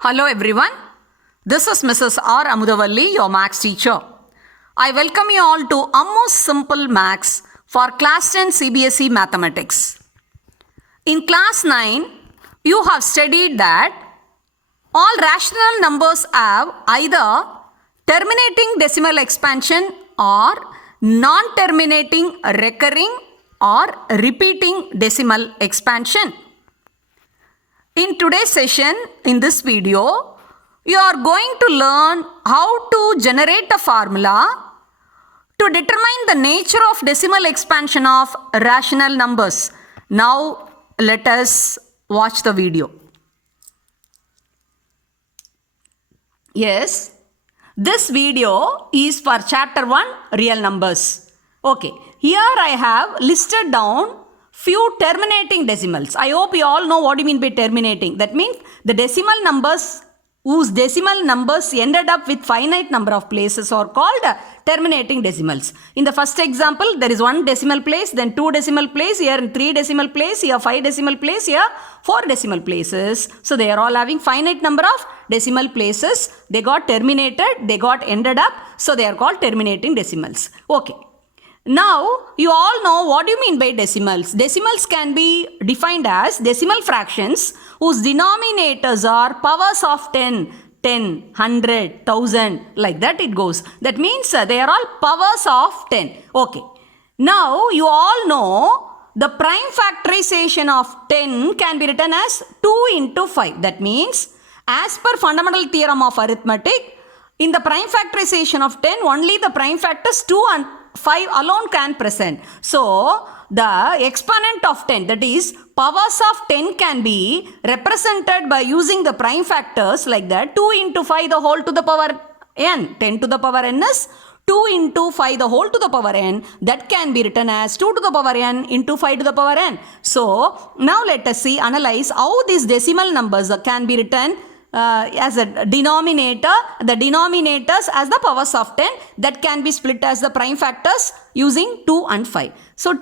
Hello everyone. This is Mrs. R. Amudavalli, your Maths teacher. I welcome you all to Ammu's Simple Maths for Class 10 CBSE Mathematics. In Class 9, you have studied that all rational numbers have either terminating decimal expansion or non-terminating recurring or repeating decimal expansion. In today's session, in this video, you are going to learn how to generate a formula to determine the nature of decimal expansion of rational numbers. Now, let us watch the video. Yes, this video is for chapter 1, real numbers. Okay, here I have listed down few terminating decimals. I hope you all know what you mean by terminating. That means the decimal numbers whose decimal numbers ended up with finite number of places are called terminating decimals. In the first example, there is 1 decimal place, then 2 decimal place, here 3 decimal place, here 5 decimal place, here 4 decimal places. So they are all having finite number of decimal places. They got terminated, they got ended up. So they are called terminating decimals. Okay. Now, you all know what do you mean by decimals. Decimals can be defined as decimal fractions whose denominators are powers of 10, 100, 1000, like that it goes. That means they are all powers of 10. Okay. Now, you all know the prime factorization of 10 can be written as 2 into 5. That means, as per fundamental theorem of arithmetic, in the prime factorization of 10, only the prime factors 2 and 5 alone can present. So, the exponent of 10, that is powers of 10, can be represented by using the prime factors like that. 2 into 5 the whole to the power n. 10 to the power n is 2 into 5 the whole to the power n. That can be written as 2 to the power n into 5 to the power n. So, now let us see, analyze how these decimal numbers can be written as a denominator, the denominators as the powers of 10, that can be split as the prime factors using 2 and 5. So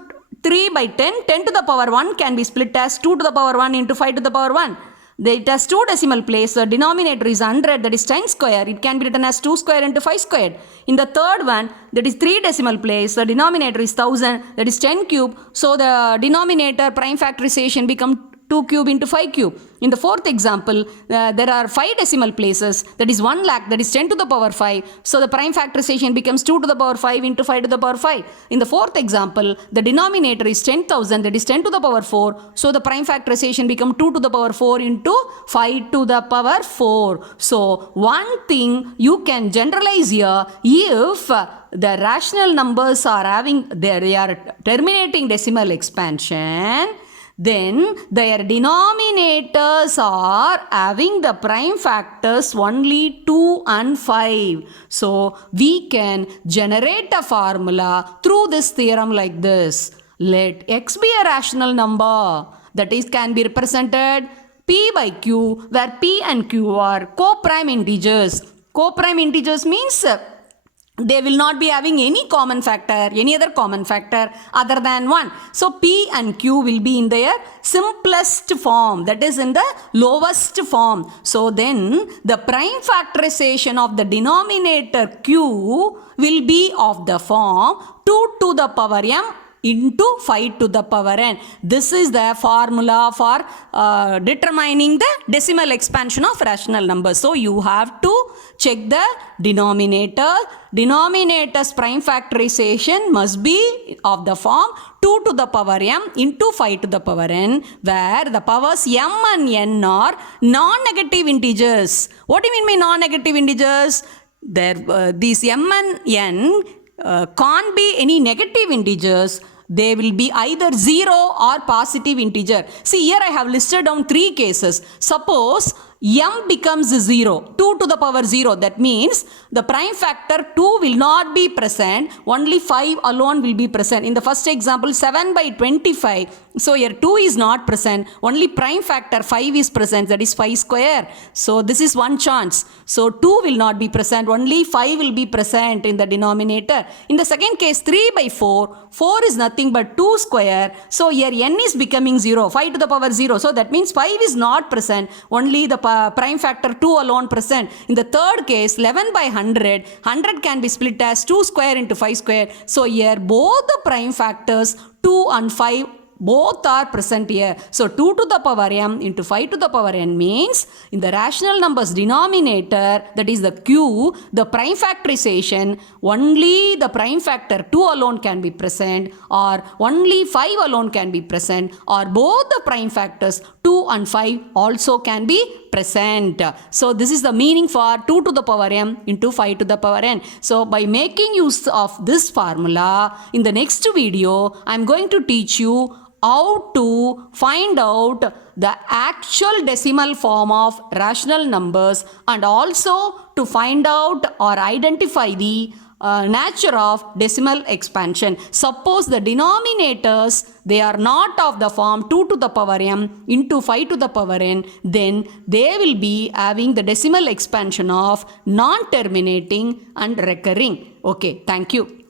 3 by 10, 10 to the power 1 can be split as 2 to the power 1 into 5 to the power 1. It has 2 decimal place, the denominator is 100, that is 10 square, it can be written as 2 square into 5 squared. In the third one, that is 3 decimal place, the denominator is 1000, that is 10 cube, so the denominator prime factorization become 2 cube into 5 cube. In the fourth example, there are 5 decimal places, that is 1 lakh, that is 10 to the power 5. So the prime factorization becomes 2 to the power 5 into 5 to the power 5. In the fourth example, the denominator is 10,000, that is 10 to the power 4. So the prime factorization becomes 2 to the power 4 into 5 to the power 4. So one thing you can generalize here, if the rational numbers are having their terminating decimal expansion, then their denominators are having the prime factors only 2 and 5. So we can generate a formula through this theorem like this. Let x be a rational number, that is can be represented p by q, where p and q are co-prime integers. Co-prime integers means they will not be having any common factor, any other common factor other than 1. So, P and Q will be in their simplest form, that is in the lowest form. So, then the prime factorization of the denominator Q will be of the form 2 to the power m into 5 to the power n. This is the formula for determining the decimal expansion of rational numbers. So, you have to check the denominator. Denominator's prime factorization must be of the form 2 to the power m into 5 to the power n, where the powers m and n are non-negative integers. What do you mean by non-negative integers? These m and n can't be any negative integers. They will be either 0 or positive integer. See, here I have listed down 3 cases. Suppose m becomes 0, 2 to the power 0. That means the prime factor 2 will not be present, only 5 alone will be present. In the first example, 7 by 25. So here 2 is not present, only prime factor 5 is present, that is 5 square. So this is one chance. So 2 will not be present, only 5 will be present in the denominator. In the second case, 3 by 4. 4 is nothing but 2 square. So here n is becoming 0, 5 to the power 0. So that means 5 is not present, only the prime factor 2 alone present. In the third case, 11 by 100, 100 can be split as 2 square into 5 square. So here both the prime factors 2 and 5 both are present here. So 2 to the power m into 5 to the power n means in the rational numbers denominator, that is the q, the prime factorization, only the prime factor 2 alone can be present, or only 5 alone can be present, or both the prime factors 2 and 5 also can be present. So this is the meaning for 2 to the power m into 5 to the power n. So by making use of this formula, in the next video I am going to teach you how to find out the actual decimal form of rational numbers, and also to find out or identify the nature of decimal expansion. Suppose the denominators, they are not of the form 2 to the power m into 5 to the power n, then they will be having the decimal expansion of non-terminating and recurring. Okay, thank you.